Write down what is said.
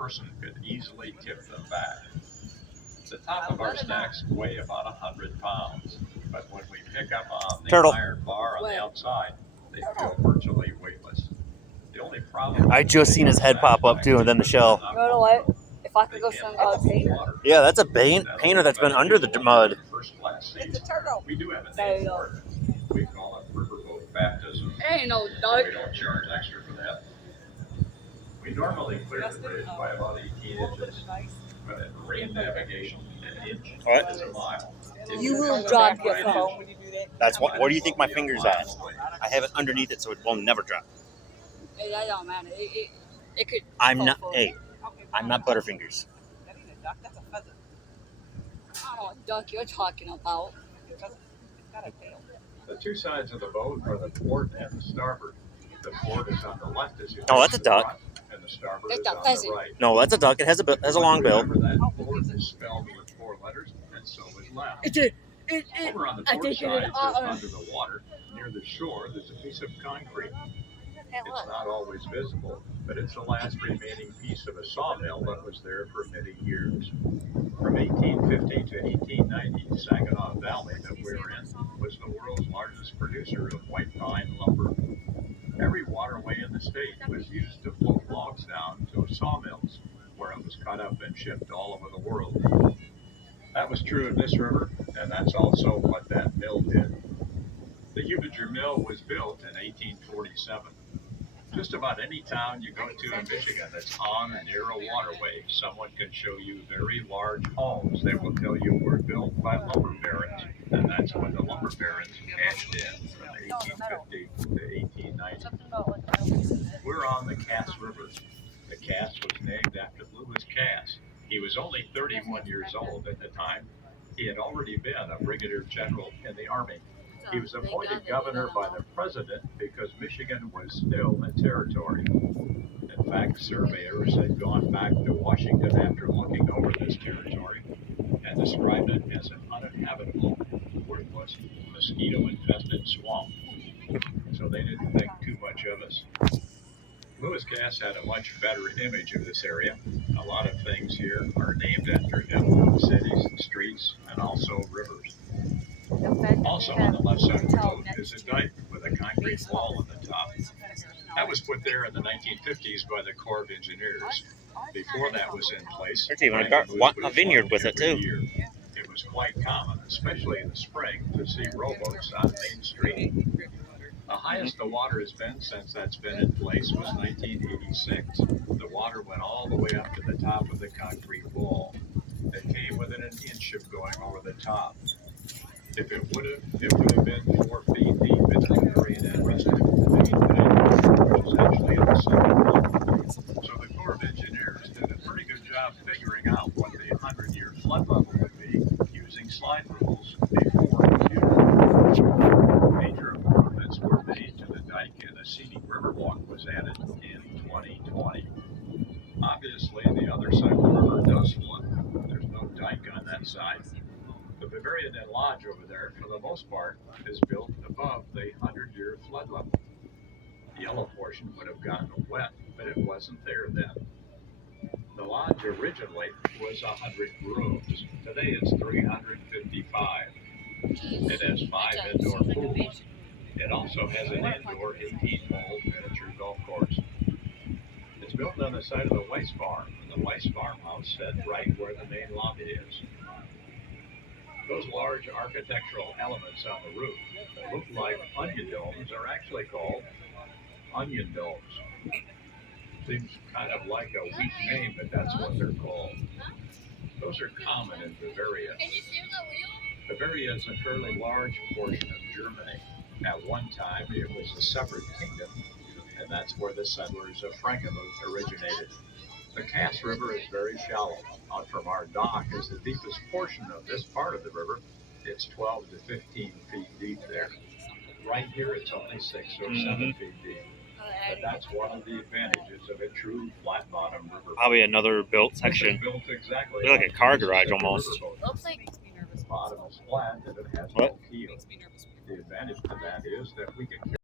person could easily tip them back. The top of our stacks weigh about 100 pounds, but when we pick up on the iron bar on the outside, they feel virtually weightless. The only problem I just seen his head pop up too, and then the shell. You know what? If I could go swim with a painter. Yeah, that's a painter that's been under the mud. It's a turtle. We do have a name for it. We call it riverboat baptism. Ain't no duck. We don't charge extra for that. We normally clear the bridge by about 18 inches, but in marine navigation, an inch is a mile. You will drop your phone when you do that. That's what. Where do you think my finger's at? I have it underneath it, so it will never drop. That don't matter. It could. I'm not. Hey, I'm not Butterfingers. That ain't a duck. That's a pheasant. I don't know what duck you're talking about. It's got a tail. The two sides of the boat are the port and the starboard. The port is on the left as you Oh, that's a duck. And the starboard That's is a on pheasant. the right. No, that's a duck. It has a long bill. Remember that port is spelled with 4 letters, and so is left. Over on the port side, just under the water, near the shore, there's a piece of concrete. It's not always visible, but it's the last remaining piece of a sawmill that was there for many years. From 1850 to 1890, Saginaw Valley that we were in was the world's largest producer of white pine lumber. Every waterway in the state was used to float logs down to sawmills, where it was cut up and shipped all over the world. That was true of this river, and that's also what that mill did. The Hubinger Mill was built in 1847. Just about any town you go to in Michigan that's on or near a waterway, someone can show you very large homes they will tell you were built by lumber barons, and that's when the lumber barons cashed in from 1850 to 1890. We're on the Cass River. The Cass was named after Lewis Cass. He was only 31 years old at the time. He had already been a brigadier general in the Army. He was appointed governor by the president because Michigan was still a territory. In fact, surveyors had gone back to Washington after looking over this territory and described it as an uninhabitable, worthless, mosquito-infested swamp. So they didn't think too much of us. Lewis Cass had a much better image of this area. A lot of things here are named after him, cities, streets, and also rivers. Also on the left side of the boat is a dike with a concrete wall on the top. That was put there in the 1950s by the Corps of Engineers. Before that was in place, There's even a vineyard with it too. It was quite common, especially in the spring, to see rowboats on Main Street. The highest the water has been since that's been in place was 1986. The water went all the way up to the top of the concrete wall. It came within an inch of going over the top. If it would have been 4 feet deep. It's been very interesting. The main dike was actually in the second. So the Corps of Engineers did a pretty good job figuring out what the 100-year flood level would be using slide rules before computers. Major improvements were made to the dike, and a scenic riverwalk was added in 2020. Obviously, the other side of the river does flood. There's no dike on that side. The Bavarian Inn Lodge over there, for the most part, is built above the 100-year flood level. The yellow portion would have gotten wet, but it wasn't there then. The lodge originally was 100 rooms. Today it's 355. It has 5 indoor pools. It also has an indoor 18-hole miniature golf course. It's built on the side of the Weiss Farm, and the Weiss farmhouse set right where the main lobby is. Those large architectural elements on the roof that look like onion domes are actually called onion domes. Seems kind of like a weak name, but that's what they're called. Those are common in Bavaria. Bavaria is a fairly large portion of Germany. At one time, it was a separate kingdom, and that's where the settlers of Frankenmuth originated. The Cass River is very shallow. Out from our dock is the deepest portion of this part of the river. It's 12 to 15 feet deep there. Right here, it's only 6 or 7 feet deep. But that's one of the advantages of a true flat-bottom river. Probably another built section. Built exactly Looks like a car garage almost. Looks like. The bottom is flat and it has What? no keel. The advantage to that is that we can